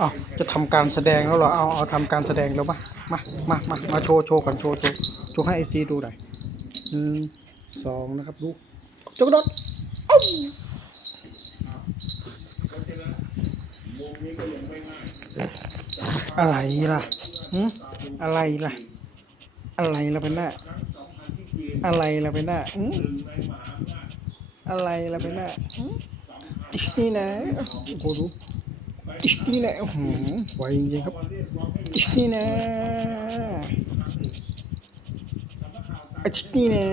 อ้าวจะทำการแสดงแล้วเหรอเอาทำการแสดงแล้วมาโชว์ก่อนโชว์ให้ไอซีดูหน่อย2นะครับดูจกกระโดดอะไรล่ะอะไรล่ะอะไรล่ะเป็นหน้าอะไรล่ะเป็นหน้าอะไรล่ะเป็นหน้านี่นะโอ้โหดูนี่นะไวจริงๆครับนี่นะนี่นะ